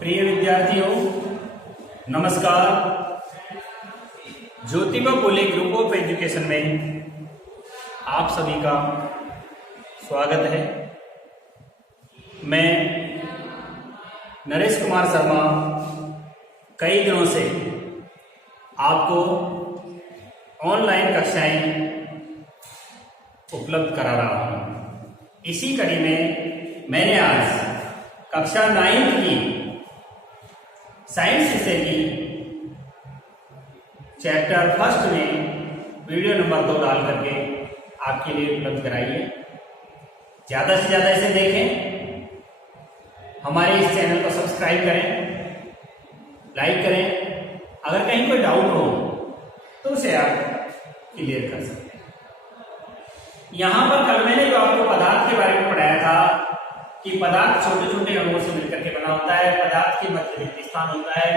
प्रिय विद्यार्थियों, नमस्कार। Jyotiba Phule group of education में आप सभी का स्वागत है। मैं नरेश कुमार शर्मा कई दिनों से आपको ऑनलाइन कक्षाएं उपलब्ध करा रहा हूँ। इसी कड़ी में मैंने आज कक्षा 9 की साइंस विषय की चैप्टर फर्स्ट में वीडियो नंबर 2 डाल करके आपके लिए उपलब्ध कराई है। ज़्यादा से ज़्यादा इसे देखें, हमारे इस चैनल को सब्सक्राइब करें, लाइक करें। अगर कहीं कोई डाउट हो तो उसे आप क्लियर कर सकते हैं। यहाँ पर कल मैंने जो आपको पदार्थ के बारे में पढ़ाया था कि पदार्थ छोटे छोटे अणुओं से मिलकर के बना होता है, पदार्थ के मध्यवर्ती स्थान होता है,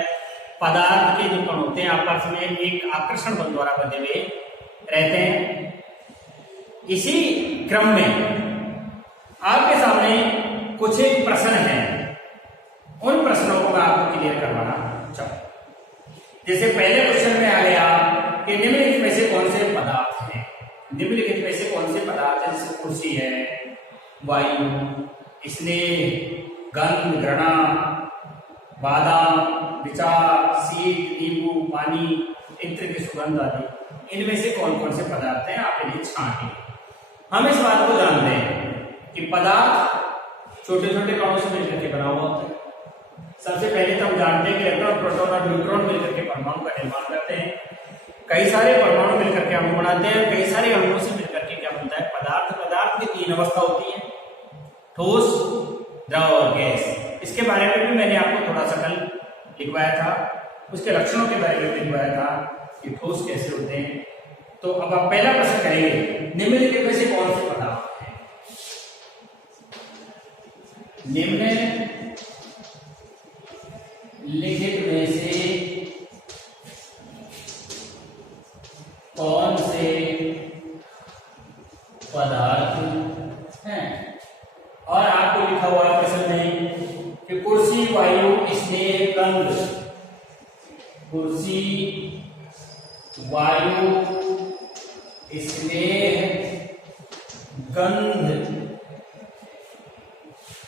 पदार्थ के जो कण होते हैं आपस में एक आकर्षण बल द्वारा बंधे हुए रहते हैं। इसी क्रम में आपके सामने कुछ एक प्रश्न है, उन प्रश्नों को मैं आपको क्लियर करवाना चाहूँ। जैसे पहले क्वेश्चन में आ गया कि निम्नलिखित में से कौन से पदार्थ हैं। निम्नलिखित में से कौन से पदार्थ है? जैसे कुर्सी है, वायु, स्नेह, गंध, घृणा, बादाम, विचार, शीत, नींबू, पानी, इत्र की सुगंध आदि, इनमें से कौन कौन से पदार्थ हैं आप इन्हें छांटें। हम इस बात को जानते हैं कि पदार्थ छोटे छोटे कणों से मिलकर के बना हुआ होता है। सबसे पहले तो हम जानते हैं कि इलेक्ट्रॉन, प्रोटॉन और न्यूट्रॉन मिलकर के परमाणु का निर्माण करते हैं। कई सारे परमाणु मिलकर के अणु बनाते हैं। कई सारे अणुओं से मिलकर के क्या बनता है? पदार्थ। पदार्थ की 3 अवस्था होती है, ठोस, द्रव और गैस। इसके बारे में भी मैंने आपको थोड़ा सा कल लिखवाया था, उसके लक्षणों के बारे में लिखवाया था कि ठोस कैसे होते हैं। तो अब आप पहला प्रश्न करेंगे, निम्नलिखित में से कौन से पदार्थ हैं? निम्नलिखित में से कौन से पदार्थ हैं? और आपको लिखा हुआ है प्रश्न में कि कुर्सी, वायु, स्नेह, गंध। कुर्सी, वायु, स्नेह, गंध।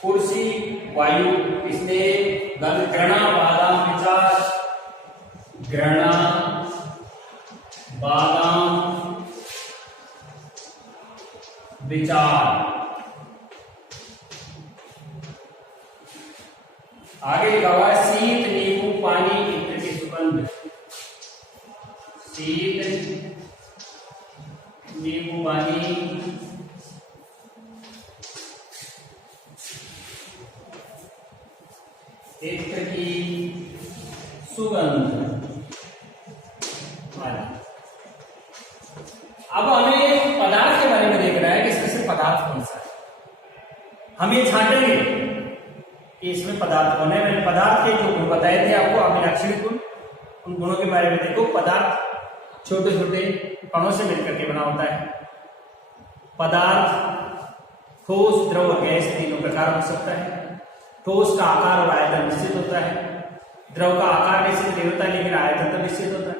कुर्सी, वायु, स्नेह, गंध, घृणा, बादाम, विचार। घृणा, बादाम, विचार। आगे लिखा हुआ है शीत, नींबू, पानी, इत्र की सुगंध। शीत, नींबू, पानी, इत्र की सुगंध। अब हमें पदार्थ के बारे में देखना है कि इसमें से पदार्थ कौन सा है। हम ये छांटेंगे कि इसमें पदार्थ कौन है। मैंने पदार्थ के जो गुण बताए थे आपको, अभिलक्षणिक गुण, उन गुणों के बारे में देखो। पदार्थ छोटे छोटे कणों से मिलकर के बना होता है। पदार्थ ठोस, द्रव और गैस तीनों प्रकार हो सकता है। ठोस का आकार और आयतन निश्चित होता है, द्रव का आकार निश्चित नहीं होता लेकिन आयतन तो निश्चित होता है,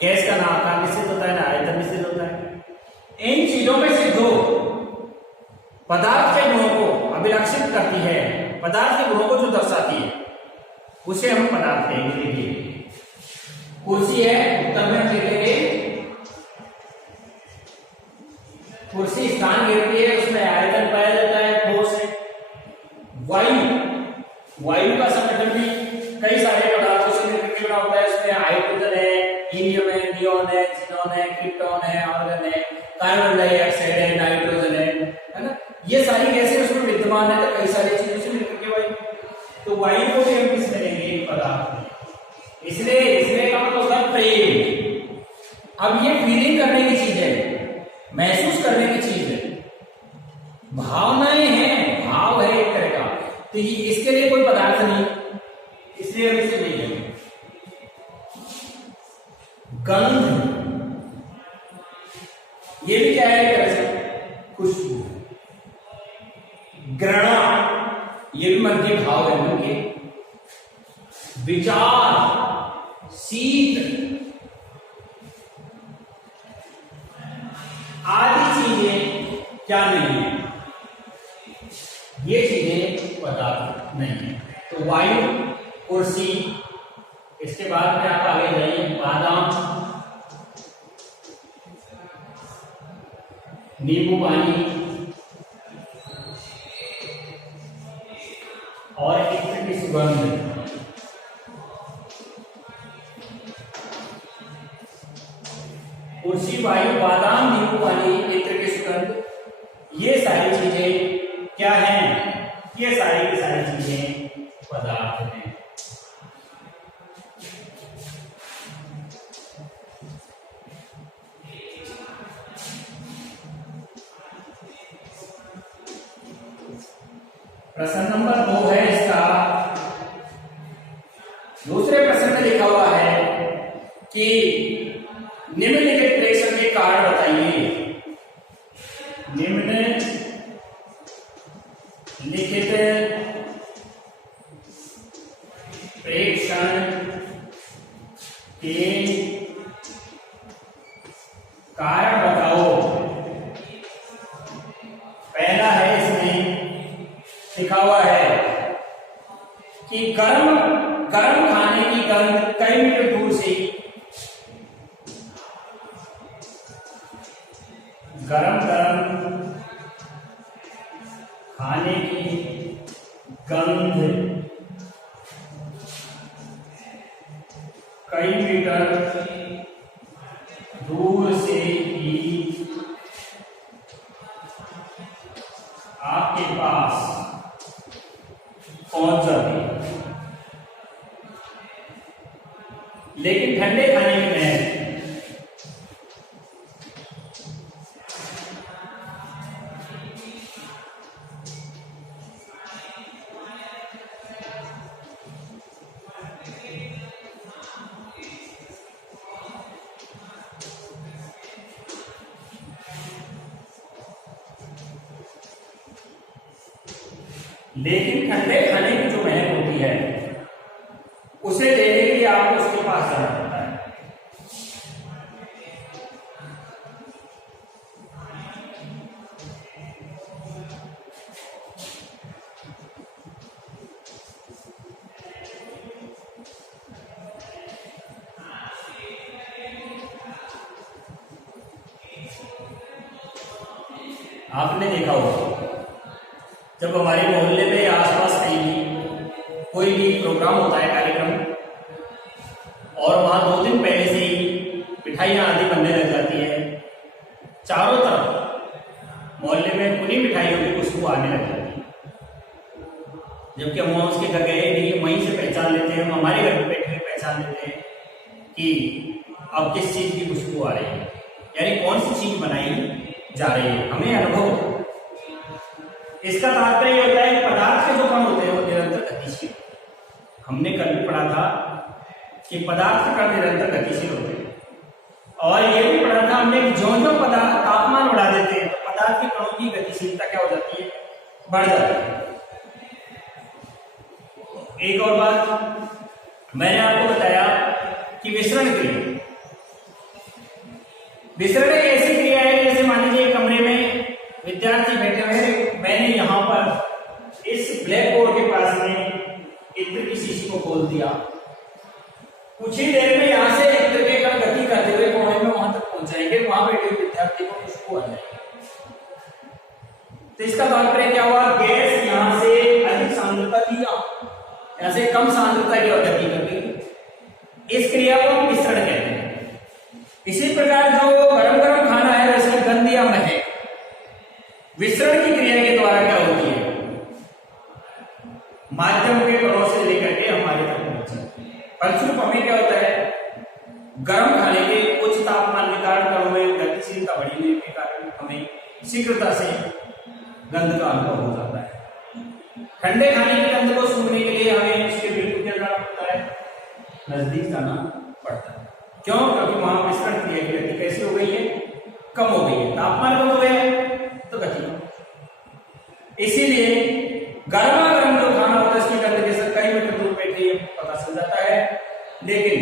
गैस का ना आकार निश्चित होता है ना आयतन निश्चित होता है। इन चीजों में से जो पदार्थ के गुणों को अभिलक्षित करती है, पदार्थ के गुणों को जो दर्शाती है, उसे हम पदार्थ कहेंगे। देखिए कुर्सी है, उत्तर में लिखेंगे कुर्सी स्थान घेरती है, उसमें आयतन पाया जाता है, ठोस है। वायु, वायु का संगठन भी कई सारे पदार्थों से मिलकर बना होता है। इसमें हाइड्रोजन है, हीलियम है, नियोन है, जीनोन है, क्रिप्टॉन है, आर्गन है, कार्बन डाइऑक्साइड है, नाइट्रोजन है ना। ये सारी गैसें उसमें विद्यमान है। तो कई सारी चीजों से मिलकर के वायु, तो वायु को भी हम किस करेंगे? पदार्थ। इसलिए का मतलब होता है प्रेम। अब ये फीलिंग करने की चीज है, महसूस करने की चीज है, भावनाएं हैं, भाव है एक तरह का। तो ये इसके लिए कोई पदार्थ नहीं, इसलिए हम इसे नहीं लेंगे। गंध, ये भी क्या है? एक तरह से खुशबू। घृणा, ये भी मन के भाव है मन के। विचार, शीत आदि चीजें क्या नहीं है, ये चीजें पदार्थ नहीं है। तो वायु, कुर्सी, इसके बाद में आप आगे जाइए, बादाम, नींबू पानी और इत्र की सुगंध। कुर्सी, वायु, बादाम, नींबू पानी, इत्र की सुगंध, ये सारी चीजें क्या हैं? ये सारी की सारी चीजें पदार्थ हैं। प्रश्न नंबर 2 है इसका। दूसरे प्रश्न में लिखा हुआ है कि निम्नलिखित प्रेषण के कारण बताइए। निम्नलिखित प्रेषण के कारण बताओ। पहला है, इसमें लिखा हुआ है कि गर्म खाने की गंध कई मीटर दूर से, गरम खाने की गंध कई मीटर दूर से ही आपके पास पहुंच जाती है, लेकिन ठंडे खाने की महक लेकिन ठंडे खाने की जो महक होती है उसे लेने के लिए आपको उसके पास जाना पड़ता है। आपने देखा होगा जब हमारे मोहल्ले में या आसपास कहीं भी कोई भी प्रोग्राम होता है, कार्यक्रम, और वहां 2 दिन पहले से ही मिठाइयाँ आदि बनने लग जाती है, चारों तरफ मोहल्ले में उन्हीं मिठाइयों की खुशबू आने लग जाती है। जबकि हम उसके घर गए नहीं, वहीं से पहचान लेते हैं, हम हमारे घर में बैठे हुए पहचान लेते हैं कि अब किस चीज की खुशबू आ रही है, यानी कौन सी चीज बनाई जा रही है, हमें अनुभव। इसका तात्पर्य होता है कि पदार्थ के जो कण होते हैं वो निरंतर गतिशील। हमने कल भी पढ़ा था कि पदार्थ के कण निरंतर गतिशील होते हैं, और ये भी पढ़ा था हमने कि जो पदार्थ तापमान बढ़ा देते हैं तो पदार्थ के कणों की गतिशीलता क्या हो जाती है, बढ़ जाती है। एक और बात मैंने आपको बताया कि विसरण क्रिया, विसरण एक ऐसी क्रिया है जैसे मान लीजिए कमरे में विद्यार्थी बैठे हुए हैं, मैंने यहाँ पर इस ब्लैक बोर्ड के पास में इत्र की शीशी को खोल दिया, कुछ ही देर में यहाँ से इत्र के कण गति करते हुए कोने में वहां तक पहुंच जाएंगे, वहां बैठे हुए विद्यार्थी को खुशबू आ जाएगी। तो इसका तात्पर्य क्या हुआ, गैस यहाँ से अधिक सांद्रता की, यहाँ से कम सांद्रता की गति करती, इस क्रिया को हम मिश्रण कहते हैं। इसी प्रकार जो गरम गरम खाना है वैसे गंध या महक विसरण की क्रिया के द्वारा क्या होती है, माध्यम के कणों से लेकर के हमारे तक पहुंच जाती है। फलस्वरूप हमें क्या होता है, गर्म खाने के उच्च तापमान के कारण कणों में गतिशीलता बढ़ने के कारण हमें शीघ्रता से गंध का अनुभव हो जाता है। ठंडे खाने की गंध को सूंघने के लिए हमें उसके बिल्कुल क्या जाना पड़ता है, नजदीक जाना पड़ता है। क्यों? क्योंकि वहां मिश्रण क्रिया की गति कैसी हो गई है, कम हो गई है, तापमान कम हो गया है तो गति कम। इसीलिए गर्मा गर्म जो खाना होता है इसकी गंध के साथ कई मीटर दूर बैठे पता चल जाता है, लेकिन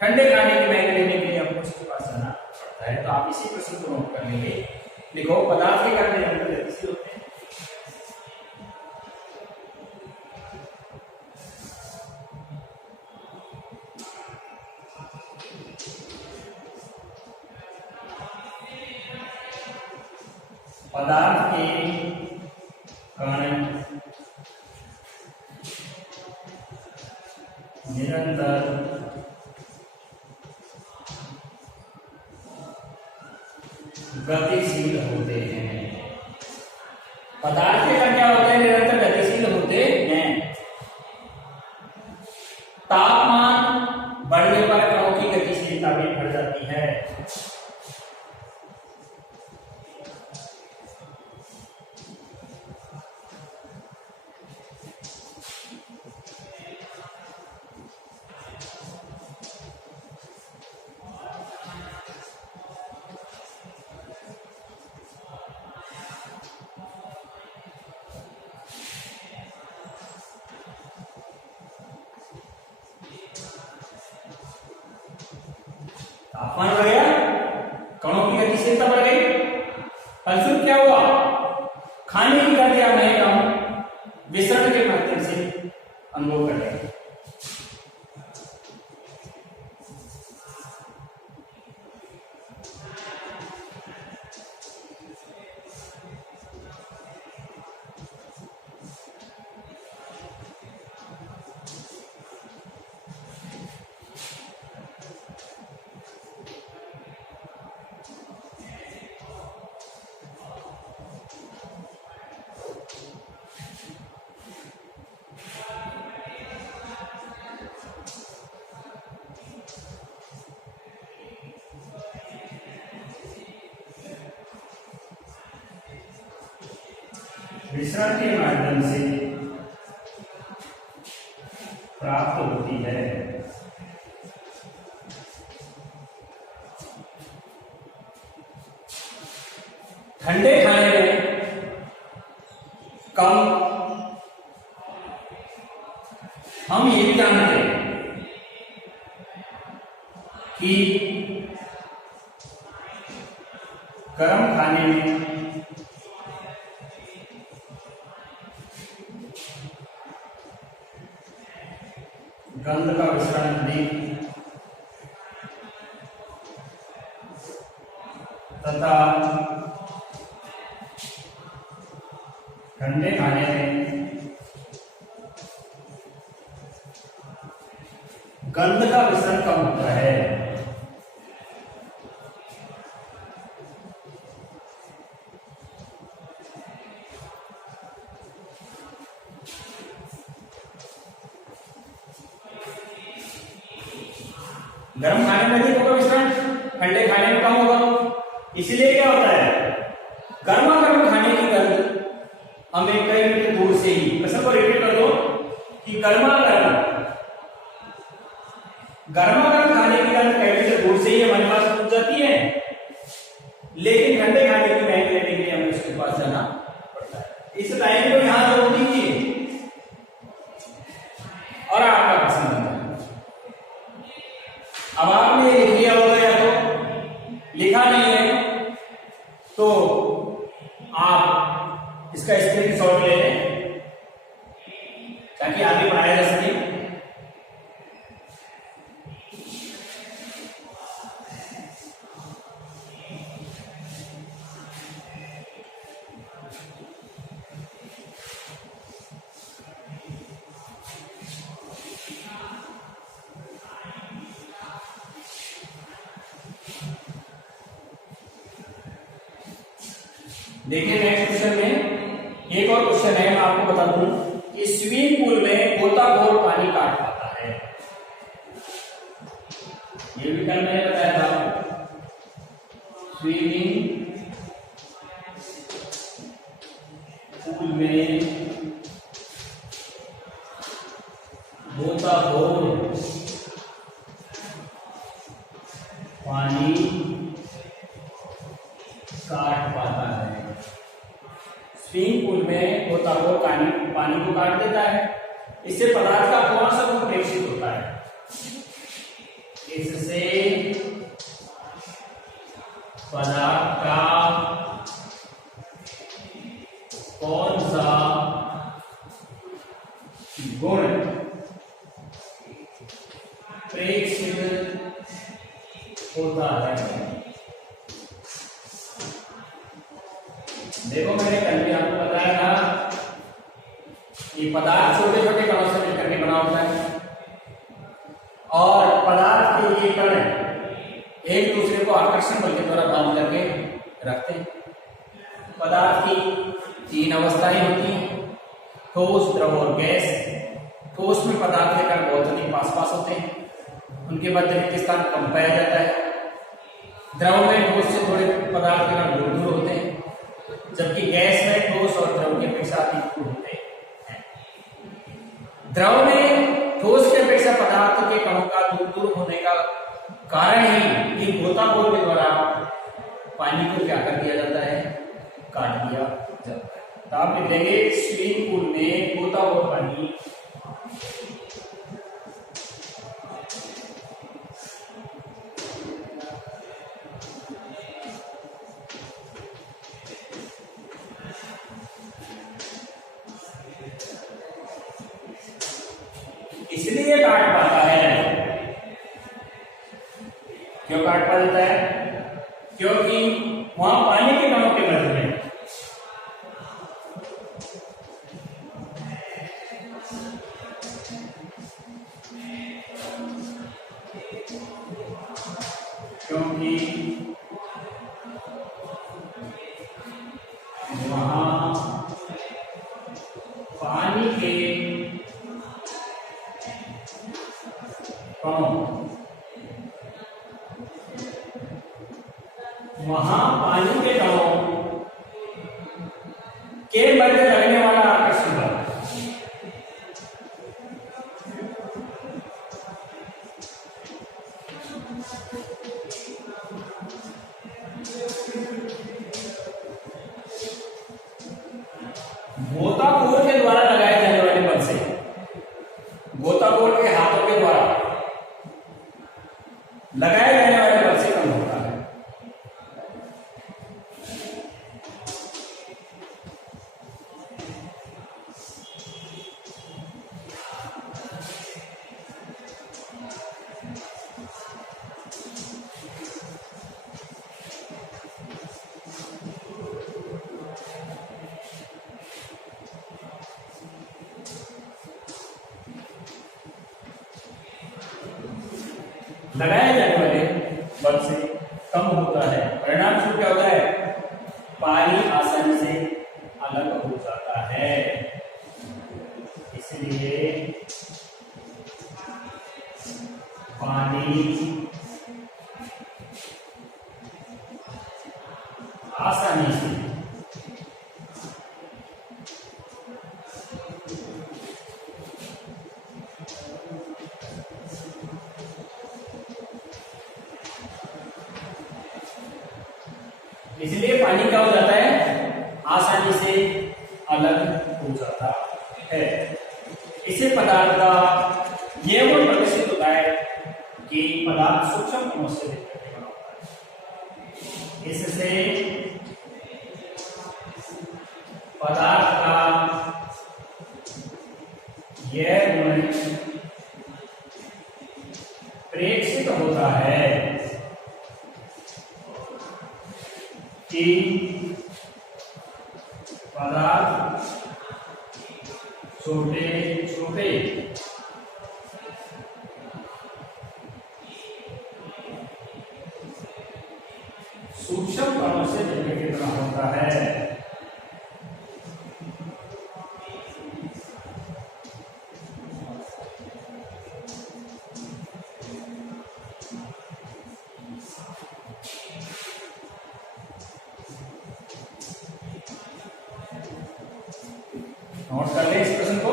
ठंडे खाने की मैगी लेने के लिए हमको उसके पास जाना पड़ता है। तो आप इसी प्रश्न को नोट कर लेंगे। देखो, पदार्थ के कारण निरंतर गतिशील होते हैं। पदार्थ के कण निरंतर गतिशील होते हैं। पदार्थ के कण क्या होते हैं? निरंतर गतिशील होते हैं। तापमान बढ़ने पर कणों की गतिशीलता भी बढ़ जाती है। तापमान बढ़ गया, कणों की गतिशीलता बढ़ गई, फलस्वरूप क्या हुआ? खाने की गतिया में हम विसरण के माध्यम से अनुभव कर रहे हैं। विसरण के माध्यम से प्राप्त होती है। ठंडे खाने में कम, हम ये भी जानते हैं कि गर्म खाने में गंध का विसरण अधिक तथा ठंडे खाने में गंध का विसरण कम होता है। गर्म खाने में अधिक होगा विसरण, ठंडे खाने में कम होगा। इसलिए क्या होता है? गर्मा गर्म खाने की गंध हमें कई मीटर दूर से ही, मैं सबको रिपीट कर दो कि गर्मा गर्म खाने की गंध कई मीटर दूर से ही हमारे पास पहुंच जाती है, लेकिन ठंडे खाने की मैगी लेने के लिए हमें उसके पास जाना पड़ता है। इस लाइन को यहां जोड़ दीजिए और आपका प्रश्न बनता है। अब आपने लिख लिया होगा या तो लिखा नहीं है तो आप इसका स्क्रीनशॉट ले लें ताकि आगे पढ़ाया जा सके। देखिए नेक्स्ट क्वेश्चन में एक और क्वेश्चन है, मैं आपको बता दूं कि स्विमिंग पूल में गोताखोर पानी काट पाता है। ये भी कल मैंने बताया था आपको। स्विमिंग पूल में गोताखोर पानी काट पाता है। स्विमिंग पूल में गोताखोर पानी को काट देता है। इससे पदार्थ का कौन सा गुण प्रेक्षित होता है? इससे पदार्थ का कौन सा गुण प्रेक्षित होता है? देखो मैंने कल भी आपको बताया था कि पदार्थ छोटे छोटे कणों से मिलकर के बना होता है और पदार्थ के ये कण एक दूसरे को आकर्षण बल के द्वारा बांध करके रखते हैं। पदार्थ की 3 अवस्थाएं होती हैं, ठोस, द्रव और गैस। ठोस में पदार्थ के कण बहुत अधिक पास होते हैं, उनके मध्य रिक्त स्थान कम पाया जाता है। द्रव में ठोस से थोड़े पदार्थ के कण दूर होते हैं, जबकि गैस में ठोस और द्रव की अपेक्षा अधिक दूर होते हैं। द्रव में ठोस की अपेक्षा पदार्थ के कणों का दूर होने का कारण ही कि गोताखोर के द्वारा पानी को क्या कर दिया जाता है? काट दिया जाता है। तो आप लिखेंगे स्विमिंग पूल में गोताखोर पानी इसलिए काट पाता है। क्यों काट पा जाता है? क्योंकि वहां पानी के कणों के मध्य में पानी के कणों के मध्य लगने वाला आकर्षण बल गोताखोर के द्वारा लगाए जाने वाले बल से, गोताखोर के हाथों के द्वारा लगाए जाने वाले बल से कम होता है। लगाए जाने वाले बल से कम होता है। परिणाम स्वरूप क्या होता है? पानी आसानी से अलग हो जाता है। इसलिए पानी आसानी से इसलिए पानी क्या हो जाता है? आसानी से अलग हो जाता है। इससे पदार्थ का यह गुण प्रदर्शित होता है कि पदार्थ सूक्ष्म कणों से मिलकर के बना होता है। इससे पदार्थ का यह गुण प्रेक्षित होता है कि पदार्थ छोटे छोटे सूक्ष्म कणों से मिलकर के बना होता है। नोट कर ले इस प्रश्न को।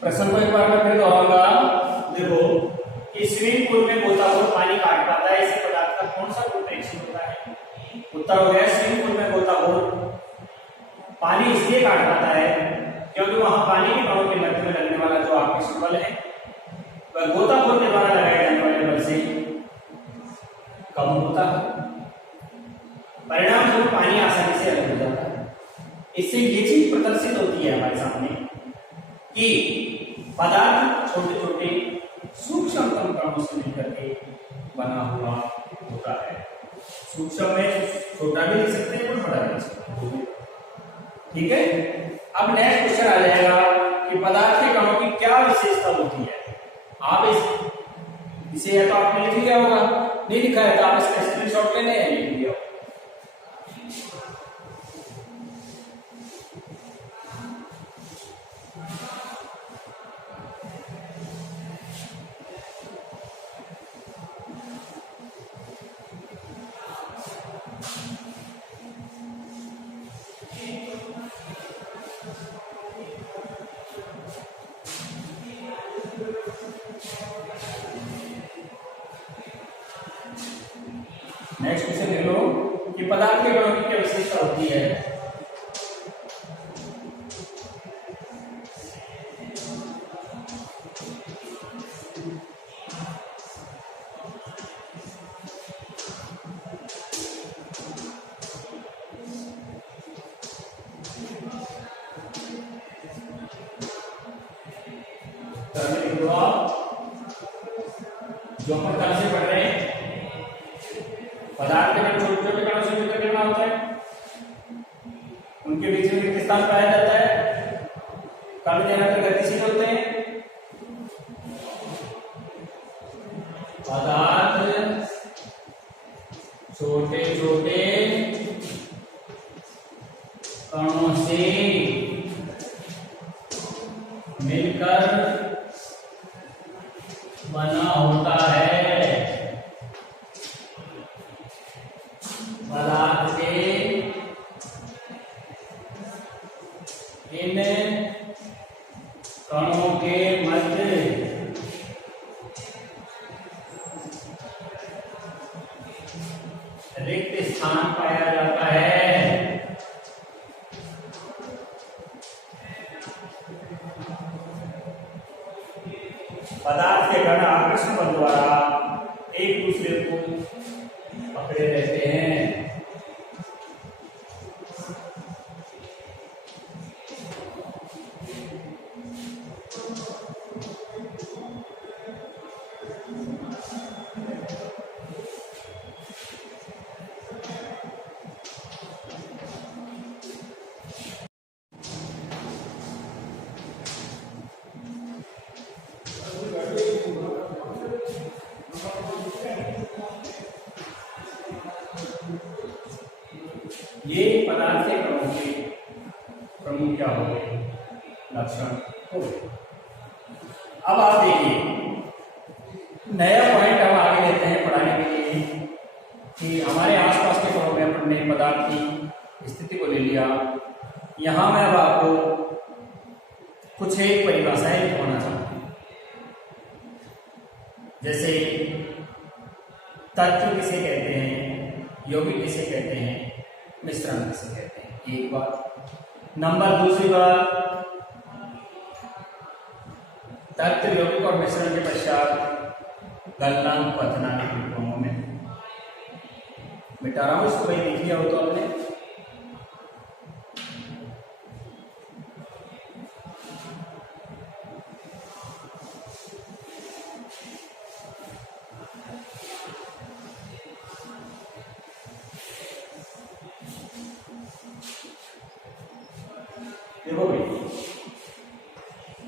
प्रश्न को एक बार मैं फिर दोहराऊंगा। देखो उत्तर हो गया स्विमिंग पूल में गोताखोर पानी इसलिए काट पाता है क्योंकि वहां पानी के कणों के मध्य में लगने वाला जो आकर्षण बल है वह गोताखोर के द्वारा लगाए जाने वाले बल से कम होता है। परिणाम स्वरूप पानी आसानी से अलग हो जाता है। इससे ये चीज प्रदर्शित होती है हमारे सामने कि पदार्थ छोटे छोटे सूक्ष्मतम कणों से मिलकर के बना हुआ होता है। सूक्ष्म में छोटा भी लिख सकते हैं और बड़ा भी लिख सकते हैं। ठीक है, अब नेक्स्ट क्वेश्चन आ जाएगा कि पदार्थ के कणों की क्या विशेषता होती है। आप इसे या तो आपने लिख लिया होगा, नहीं लिखा है तो आप इसका स्क्रीनशॉट लेने हैं, लिख लिया। नेक्स्ट क्वेश्चन ले लो कि पदार्थ के कणों की क्या विशेषता होती है। जो अपन कल से पढ़ रहे हैं, पदार्थ के कण छोटे छोटे कणों से मिलकर बना होता है, उनके बीच में रिक्त स्थान पाया जाता है, कण निरंतर गतिशील होते हैं। पदार्थ छोटे छोटे कणों से मिलकर बना होता है। पदार्थ के इन कणों के मध्य रिक्त स्थान पाया जाता है। पदार्थ के कण आकर्षण बल द्वारा एक दूसरे को पकड़े रहते हैं। ये पदार्थ के कणों के प्रमुख क्या हो गए, लक्षण हो गए। अब आप देखिए नया पॉइंट हम आगे लेते हैं पढ़ाने के लिए कि हमारे आसपास के कणों में अपने पदार्थ की स्थिति को ले लिया। यहां मैं अब आपको कुछ एक परिभाषाएं लिखवाना चाहता हूं, जैसे तत्व किसे कहते हैं, यौगिक किसे कहते हैं, मिश्रण किसे कहते हैं, एक बात। नंबर दूसरी बात, तत्व यौगिक और मिश्रण के पश्चात गलनांक पतनांक विक्रमों में मिटा रहा हूं इसको, भाई लिख लिया हो तो आपने। देखो भाई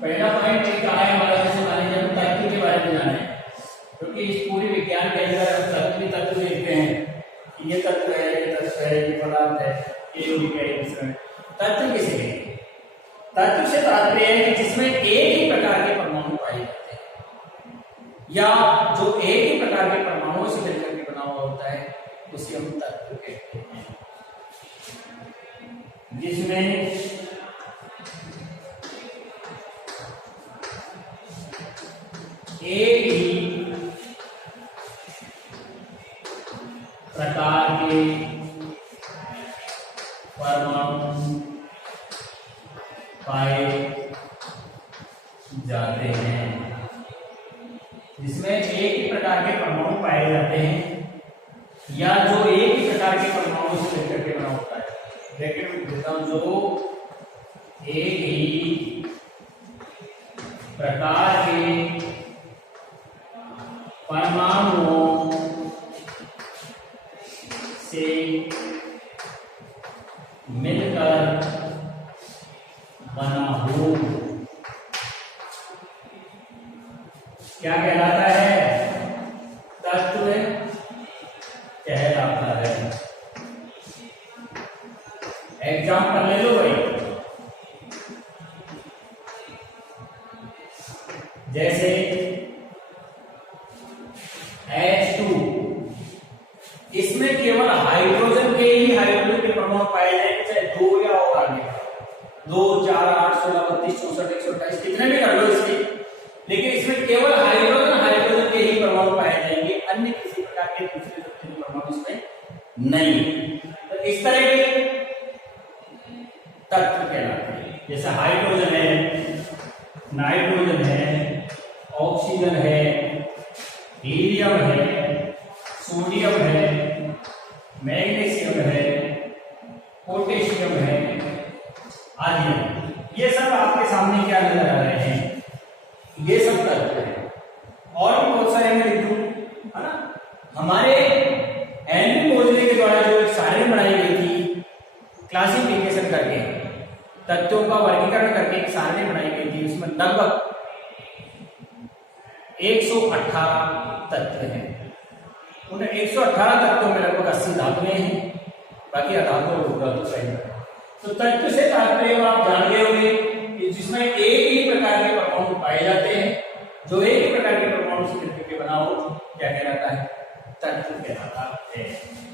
पहला पॉइंट एक कहा है हमारा, जैसे मान लीजिए हम तत्व के बारे में जाने, क्योंकि इस पूरी विज्ञान के अंदर हम तत्व देखते हैं कि ये तत्व है, ये तत्व है, ये पदार्थ है, ये यौगिक है, ये मिश्रण है। तत्व किसे कहते हैं? तत्व से तात्पर्य है कि जिसमें एक ही प्रकार के परमाणु पाए जाते हैं, या जो एक ही प्रकार के परमाणुओं से मिलकर के बना हुआ होता है, उसे हम तत्व कहते हैं। जिसमें एक ही प्रकार के जिसमें एक ही प्रकार के परमाणु पाए जाते हैं या जो एक ही प्रकार के परमाणु से मिलकर के बना होता है, ब्रैकेट में देता हूं, जो एक ही प्रकार के परमाणुओं से मिलकर बना हो क्या कहलाता है? तत्व कहलाता है। एग्जाम्पल ले लो भाई, जैसे H2, इसमें केवल हाइड्रोजन के ही हाइड्रोजन के परमाणु पाए जाएंगे, चाहे 2 या और आगे 2, 4, 8, 16, 32, 64, 128 कितने भी कर लो इसके, लेकिन इसमें केवल हाइड्रोजन के ही परमाणु पाए जाएंगे, अन्य किसी प्रकार के दूसरे तत्व के परमाणु इसमें नहीं। तो इस तरह के तत्व कहलाते हैं। जैसे हाइड्रोजन है, नाइट्रोजन है, ऑक्सीजन है, हीलियम है, सोडियम है, मैग्नीशियम है, पोटेशियम है आदि। ये सब आपके सामने क्या नजर आ रहे हैं? ये सब तत्व है। और भी बहुत सारे मैं लिख दूं, है ना। हमारे एनपी मोजले के द्वारा जो एक सारणी बनाई गई थी, क्लासिफिकेशन करके तत्वों का वर्गीकरण करके एक सारणी बनाई गई थी, उसमें लगभग 118 तत्व हैं। उन 118 तत्वों में लगभग 80 धातुएं हैं, बाकी अधातु होगा तो सही। तो तत्व से तात्पर्य आप जान गए होंगे कि जिसमें एक ही प्रकार के परमाणु पाए जाते हैं, जो एक ही प्रकार के परमाणु से मिलकर के बना हो, क्या कहलाता है? तत्व कहलाता है।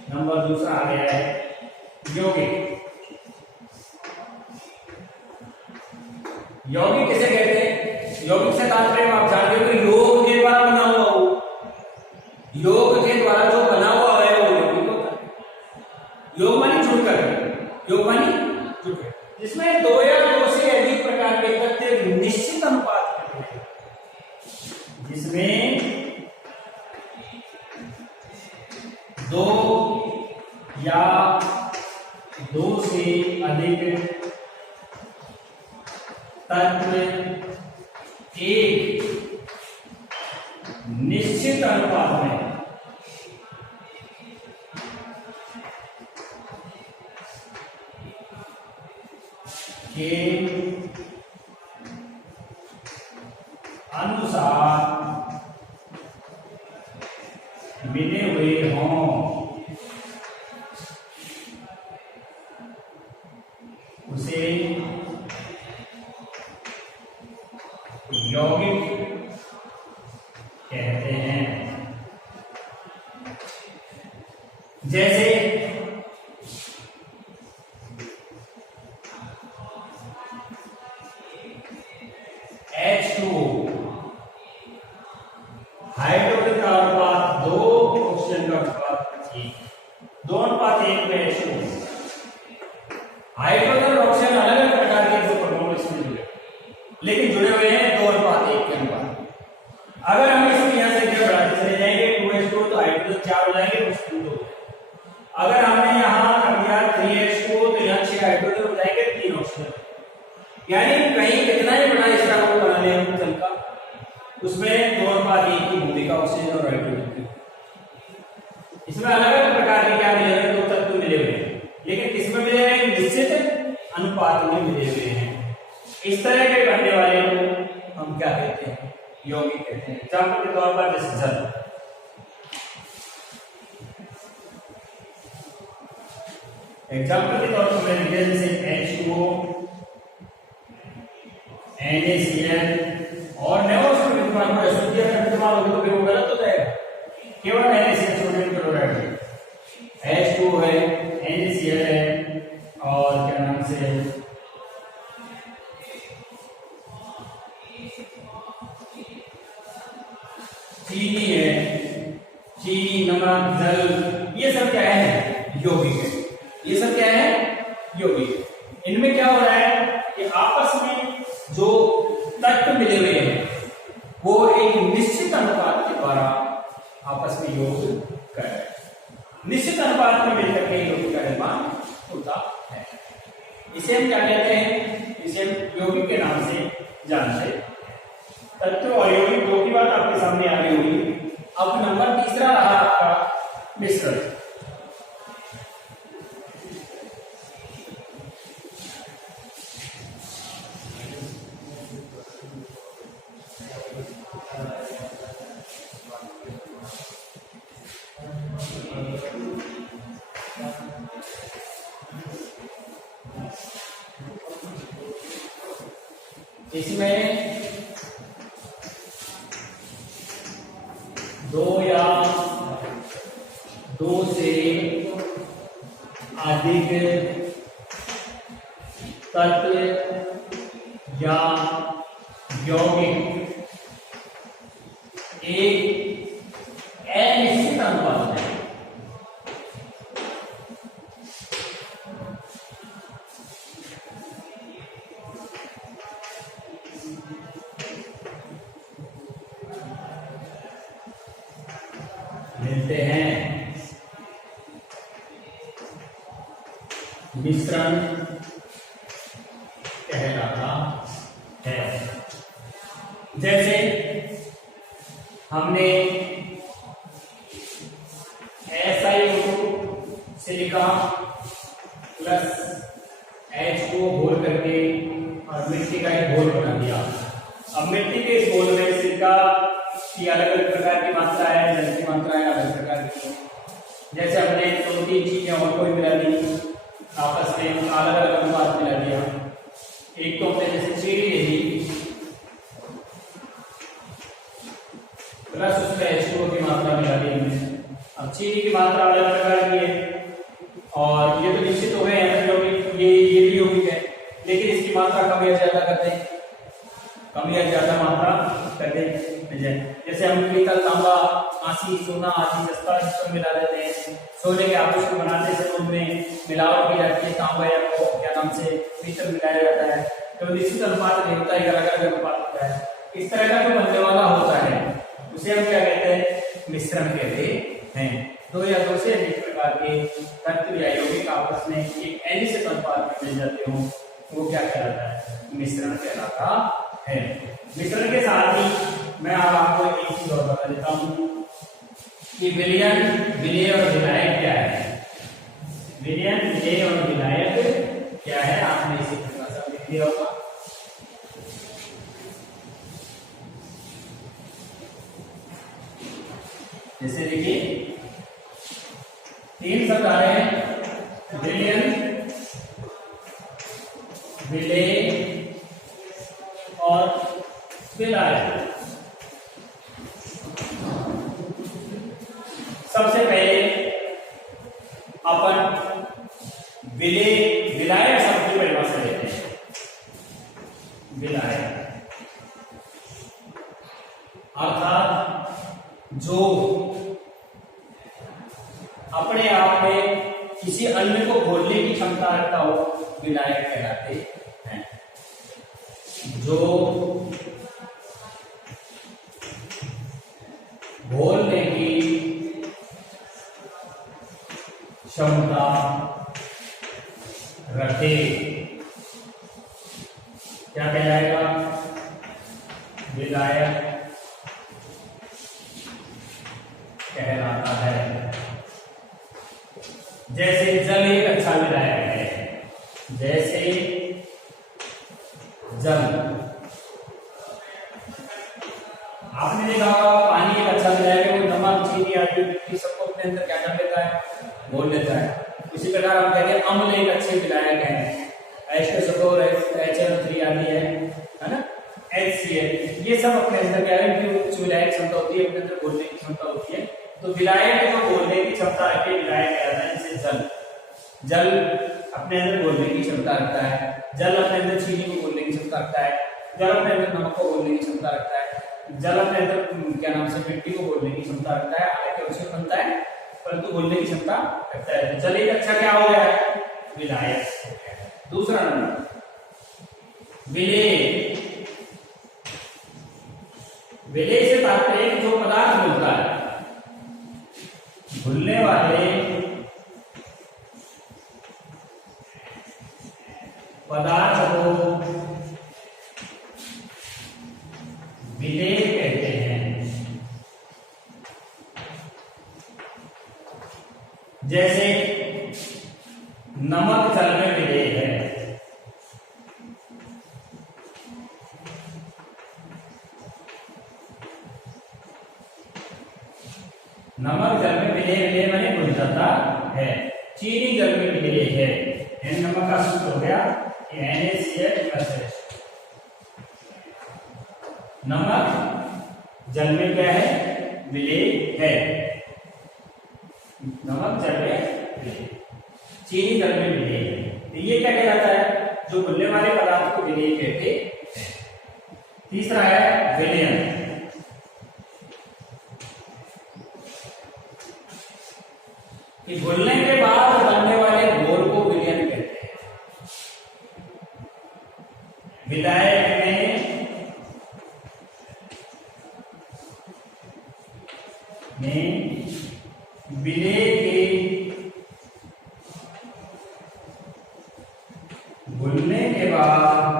नंबर दूसरा आ गया है यौगिक। यौगिक किसे कहते हैं? यौगिक से तात्पर्य आप जान गए हो, योग के द्वारा बना हुआ हो, योग के द्वारा जो बना हुआ है वो यौगिक होता है। योग मानी जुड़कर, योग मानी जुड़कर, जिसमें 2 या 2 से अधिक प्रकार के तत्व निश्चित अनुपात में हैं, जिसमें 2 या 2 से अधिक तत्व एक निश्चित अनुपात में के अनुसार मिले हुए हों, उसे यौगिक कहते हैं। जैसे H2O, हाइड्रोजन का अनुपात 2, ऑक्सीजन का अनुपात 1, 2:1 में H2O। हाइड्रोजन और ऑक्सीजन अलग अलग प्रकार के दो परमाणु इसमें जुड़े, लेकिन जुड़े हुए हैं 2:1 के अनुपात। अगर हम इसकी यहां से क्या बढ़ाते चले जाएंगे 2H2O, तो हाइड्रोजन 4 हो जाएंगे, ऑक्सीजन 2 हो जाएंगे। अगर हमने यहां कर दिया 3H2O, तो यहां 6 हाइड्रोजन हो जाएंगे, 3 ऑक्सीजन। यानी कहीं कितना ही बड़ा इसका वो बना ले हम जल का, उसमें 2:1 की भूमिका ऑक्सीजन और हाइड्रोजन की। इसमें अलग अलग प्रकार के क्या मिले हुए, 2 तत्व मिले हुए हैं, लेकिन किसमें मिले हुए? निश्चित अनुपात में मिले हुए हैं। इस तरह के बनने वाले को हम क्या कहते हैं? यौगिक कहते हैं। एग्जाम्पल के तौर पर जैसे जल, एग्जाम्पल के तौर पर मैं लिखे जैसे H2O, NaCl, और नेओस्टोन इस्तेमाल कर सोडियम का इस्तेमाल हो तो फिर वो गलत हो जाएगा। केवल NaCl सोडियम क्लोराइड, H2O है, NaCl है, और क्या नाम से चीनी है, चीनी, नमक, जल, ये सब क्या है? यौगिक है। ये सब क्या है? यौगिक। इनमें क्या हो रहा है कि आपस में जो तत्व मिले हुए हैं वो एक निश्चित अनुपात योग कर रहे हैं। निश्चित अनुपात में मिलकर के यौगिक का निर्माण होता है। इसे हम क्या कहते हैं? इसे हम यौगिक के नाम से जानते हैं। तत्व और यौगिक दो की बात आपके सामने आ गई होगी। अब नंबर तीसरा रहा आपका मिश्रण। इसमें दो या दो से अधिक तत्व या यौगिक एक अनिश्चित अनुपात है। मिलते हैं, मिश्रण कहलाता है। जैसे हमने SiO2 सिलिका प्लस H2O घोल करके और मिट्टी का एक घोल बना दिया। अब मिट्टी के इस घोल में सिलिका की अलग अलग प्रकार की मात्रा है, जल की मात्रा है अलग प्रकार की। जैसे हमने दो तीन चीजें और कोई मिला दी आपस में, अलग अलग अनुपात मिला दिया। एक तो हमने जैसे चीनी ले ली प्लस उसमें H2O की मात्रा मिला दी हमने। अब चीनी की मात्रा अलग प्रकार की है और ये तो निश्चित हो गए हैं, ये भी यौगिक है, लेकिन इसकी मात्रा कम या ज्यादा कर दें, कम या ज्यादा मात्रा कर दें। जैसे हम पीतल, तांबा, कांसी, सोना आदि सस्ता सिस्टम मिला देते हैं। सोने के आभूषण बनाते समय उनमें मिलावट की जाती है, तांबा या क्या नाम से पीतल मिलाया जाता है, तो निश्चित अनुपात नहीं होता है, अलग अलग अनुपात होता है। इस तरह का जो बनने वाला होता है उसे हम क्या कहते हैं? मिश्रण कहते हैं। दो या दो से अधिक प्रकार के तत्व या यौगिक आपस में एक अनिश्चित अनुपात में मिल जाते हो, वो क्या कहलाता है? मिश्रण कहलाता है। मिश्रण के साथ ही मैं अब आपको एक चीज और बता देता हूं कि विलयन, विलेय और विलायक क्या है। विलयन, विलेय और विलायक क्या है, आपने इसे थोड़ा सा लिख दिया होगा। जैसे देखिए तीन शब्द आ रहे हैं, विलयन, विलेय और विलायक। सबसे पहले अपन विलायक शब्द की परिभाषा लेते हैं। विलायक अर्थात जो अपने आप में किसी अन्य को घोलने की क्षमता रखता हो, विलायक कहलाते हैं। जो घोलने की क्षमता रखे क्या कहलाएगा? विलायक कहलाता है। जैसे जल एक अच्छा विलायक है, जैसे जल, आपने देखा होगा पानी एक अच्छा विलायक है, वो नमक, चीनी आदि सबको अपने अंदर क्या कर लेता है? घोल लेता है। इसी प्रकार हम कहते हैं अम्ल एक अच्छे विलायक है, H2SO4, HNO3 आदि है ना, HCl, ये सब अपने अंदर क्या है कि उच्च विलायक क्षमता होती है, अपने अंदर घोलने की क्षमता होती है। तो विलायक जो घोलने की क्षमता रखते हैं विलायक कहलाता है। जैसे जल, जल अपने अंदर घोलने की क्षमता रखता है, जल अपने अंदर चीनी को घोलने की क्षमता रखता है, जल अपने अंदर नमक को घोलने की क्षमता रखता है, जल अपने अंदर क्या नाम से मिट्टी को घोलने की क्षमता रखता है। हालांकि उससे बनता है परंतु घोलने की क्षमता रखता है। जल एक अच्छा क्या हो गया? विलायक। दूसरा नंबर विलेय। विलेय से तात्पर्य जो पदार्थ मिलता है, घुलने वाले पदार्थ को विलेय कहते हैं। जैसे नमक जल में विलेय है, नमक जल में विलेय माने घुल जाता है। चीनी जल में विलेय है, नमक का सूत्र हो गया NaCl+H। नमक जल में क्या है? विलेय है। नमक जल में विलेय, चीनी जल में विलेय है। तो ये क्या कहलाता है? जो घुलने वाले पदार्थ को विलेय कहते हैं। तीसरा है विलयन। कि घुलने के बाद बनने वाले घोल को विलयन कहते हैं। विलायक में विलेय के घुलने के बाद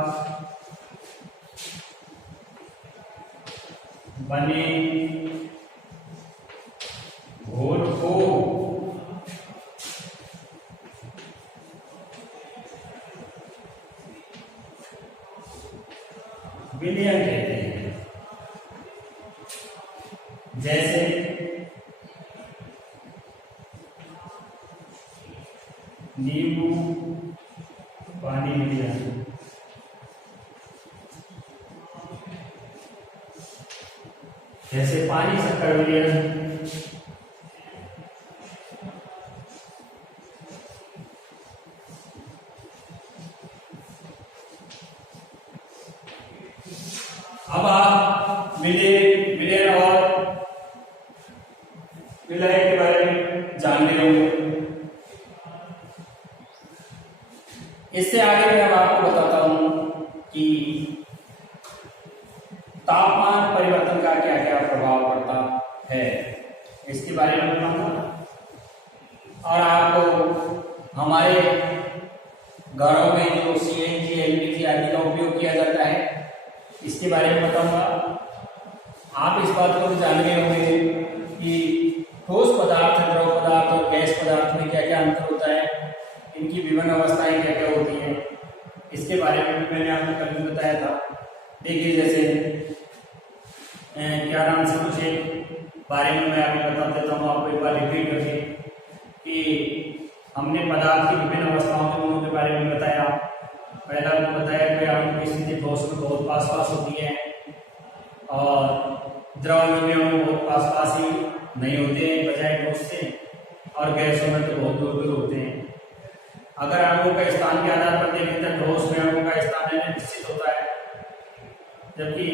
बने घोल को विलयन कहते हैं। जैसे नींबू पानी विलयन, जैसे पानी शक्कर विलयन, अब आप विलयन और विलायक के बारे में जान रहे होंगे। इससे आगे मैं आपको बताता हूं कि तापमान परिवर्तन का क्या क्या प्रभाव पड़ता है, इसके बारे में बताऊंगा। और आपको हमारे घरों में जो CNG LPG आदि का उपयोग किया जाता है, इसके बारे में बताऊंगा। आप इस बात को जान गए होंगे कि ठोस पदार्थ, द्रव पदार्थ और गैस पदार्थ में क्या क्या अंतर होता है, इनकी विभिन्न अवस्थाएं क्या क्या होती हैं, इसके बारे में भी मैंने आपको कल भी बताया था। देखिए, जैसे क्या नाम से कुछ एक बारे में मैं आपको बता देता हूँ, आपको एक बार रिपीट करके, कि हमने पदार्थ की विभिन्न अवस्थाओं के गुणों के बारे में बताया। पहला आपको बताया कि अणु की स्थिति ठोस में बहुत पास पास होती है और द्रव में अणु बहुत पास पास ही नहीं होते हैं बजाय ठोस से, और गैसों में तो बहुत दूर दूर होते हैं। अगर अणुओं का स्थान के आधार पर देखें तो ठोस में अणुओं का स्थान निश्चित होता है, जबकि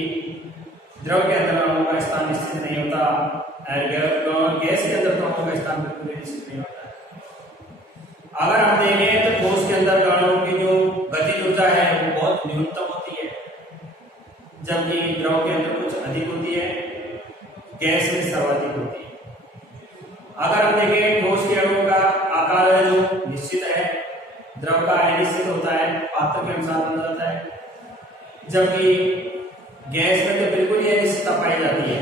द्रव के अंदर अणुओं का स्थान निश्चित नहीं होता। गैस के अंदर अणुओं का स्थान बिल्कुल निश्चित नहीं होता है। अगर हम देखें तो ठोस के अंदर अणुओं की जो गतिज ऊर्जा है वो बहुत न्यूनतम होती है, जबकि द्रव के अंदर कुछ अधिक होती है, गैस में सर्वाधिक होती है। अगर हम देखें ठोस के अणुओं का आकार है जो निश्चित है, द्रव का अनिश्चित होता है, पात्र के अनुसार बन जाता है, जबकि गैस में तो बिल्कुल ही अनिश्चितता पाई जाती है।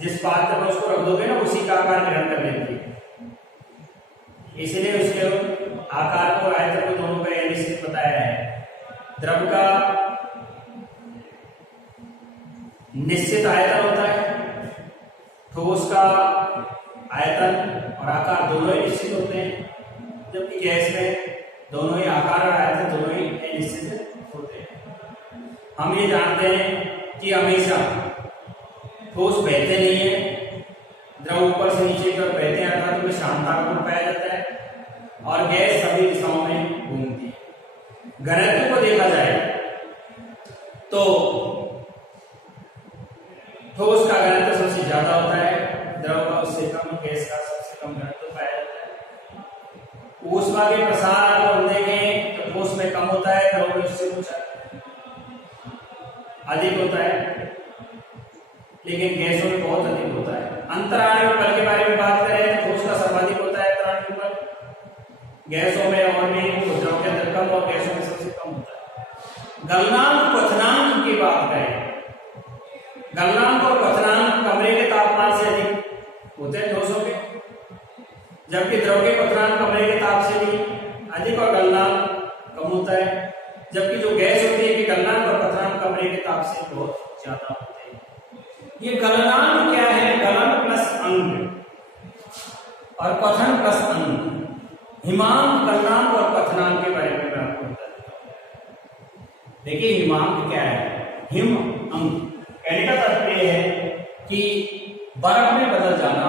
जिस पात्र में उसको रख दोगे ना, उसी का आकार ग्रहण कर लेती है, इसलिए उसके आकार को, आयतन को दोनों का अनिश्चित बताया है। द्रव का निश्चित आयतन होता है, ठोस का आयतन और आकार दोनों ही निश्चित होते हैं, जबकि गैस में दोनों ही आकार और आयतन दोनों ही अनिश्चित होते हैं। हम ये जानते हैं कि हमेशा ठोस बहते नहीं है, द्रव ऊपर से नीचे की तरफ बहते हैं, अर्थात उनमें शांता का गुण पाया जाता है, और गैस सभी दिशाओं में घूमती है। घनत्व को देखा जाए तो ठोस का घनत्व सबसे ज्यादा होता है, द्रव का उससे कम, गैस का सबसे कम घनत्व पाया जाता है। ऊष्मा के प्रसार को हम देखें तो ठोस में कम होता है, द्रव में उससे कुछ अधिक होता है, लेकिन गैसों में बहुत अधिक होता है। अंतराणु बल के बारे में बात करें तो ठोस का गैसों में और भी द्रव के अंदर कम और गैसों में सबसे कम होता है। गलनांक क्वथनांक की बात करें, गलनांक और क्वथनांक कमरे के तापमान से अधिक होते हैं 200 के, जबकि द्रव के क्वथनांक कमरे के ताप से भी अधिक और गलनांक कम होता है। जबकि जो गैस होती है कि गलनांक और क्वथनांक कमरे के ताप से बहुत ज्यादा होते हैं। ये गलनांक क्या है? गलन प्लस अंक और क्वथन प्लस अंक। हिमांक, गलनांक और क्वथनांक के बारे में मैं आपको बता देता हूं। देखिए हिमांक क्या है? हिम अंक कहने का तात्पर्य है कि बर्फ में बदल जाना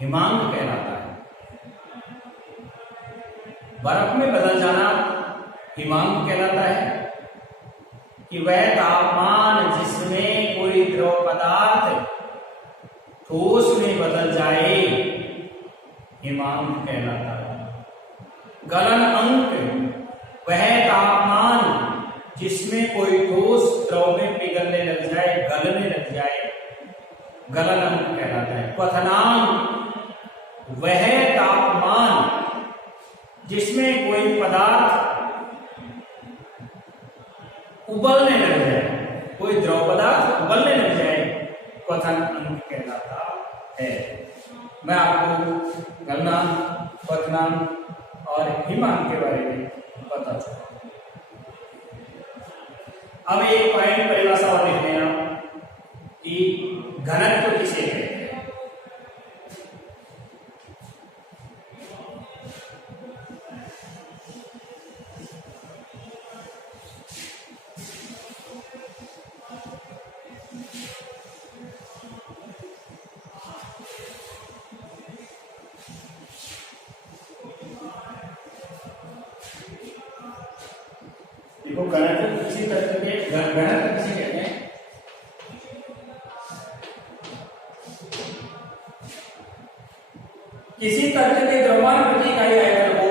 हिमांक कहलाता है। बर्फ में बदल जाना हिमांक कहलाता है कि वह तापमान जिसमें कोई द्रव पदार्थ ठोस में बदल जाए हिमांक कहलाता है। गलन अंक वह तापमान जिसमें कोई ठोस द्रव में पिघलने लग जाए, गलने लग जाए, गलन अंक कहलाता है। क्वथनांक वह तापमान जिसमें कोई पदार्थ उबलने लग जाए, कोई द्रव पदार्थ उबलने लग जाए, क्वथन अंक कहलाता है। मैं आपको गलनांक, क्वथनांक और हिमांक के बारे में बता चुका हूं। अब एक पॉइंट परिभाषा और लिख लेना कि घनत्व किसे कहते हैं। देखो घनत्व किसी तत्व के घनत्व किसे कहते हैं? किसी तत्व के द्रव्यमान प्रति इकाई आयतन को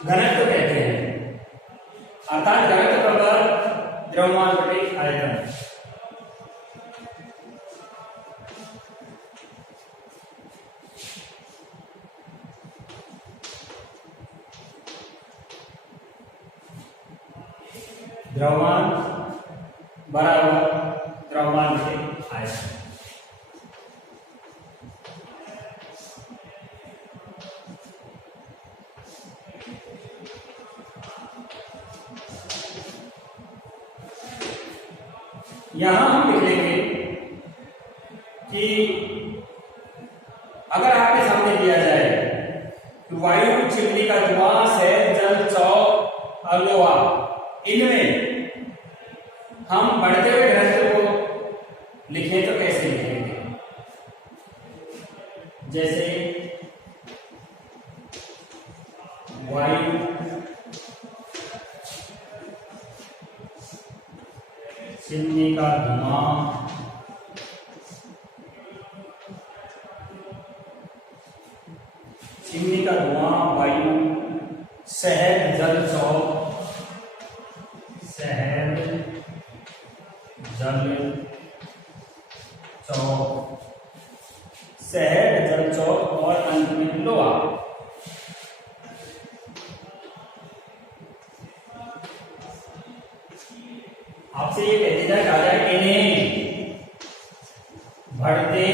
घनत्व कहते हैं, अर्थात घनत्व बराबर द्रव्यमान बटे आयतन। द्रव्यमान बराबर द्रव्यमान बटे आयतन। यहां हम लिख लेंगे कि अगर आपके सामने दिया जाए कि वायु, चिमनी का धुआं, शहद, जल, चौक और लोहा, इनमें हम बढ़ते हुए घनत्व को लिखें तो कैसे लिखेंगे? जैसे वायु, चिमनी का धुआं, चिमनी का धुआं, वायु, शहद, जल, चौक, शहद, जल, चौक, शहद, जल, चौक और अंत में लोहा। आपसे ये कह दिया जा रहा है इन्हें बढ़ते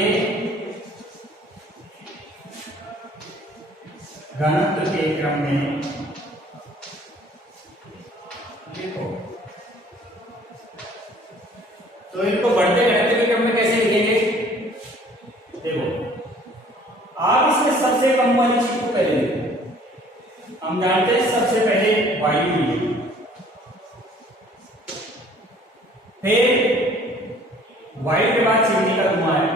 घनत्व के क्रम में लिखो। तो इनको बढ़ते घनत्व के क्रम में कैसे लिखेंगे? देखो, आप इसमें सबसे कम वाली चीज को पहले लिखो। हम जानते हैं सबसे पहले वायु लिखो, फिर वायु के बाद चिमनी का धुआं है,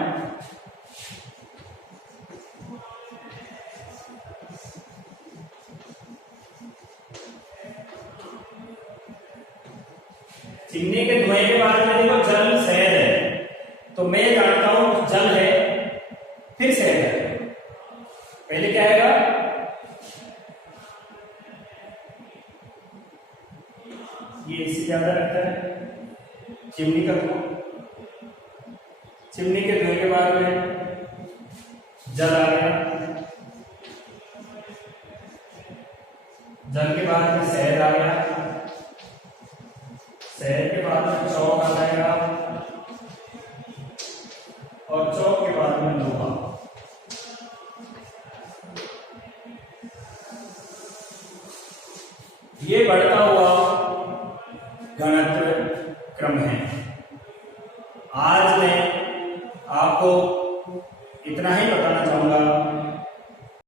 चिमनी के धुएं के बाद में देखो जल शहद है, तो मैं जानता हूं जल है फिर शहद है। पहले क्या आएगा, ये इससे ज्यादा रहता है चिमनी का धुआं। चिमनी के धुएं के बाद में जल आ गया, जल के बाद में शहद आ गया, शहद के बाद में चौक आ जाएगा और चौक के बाद में लोहा। ये बढ़ता हुआ घनत्व क्रम है। आज मैं आपको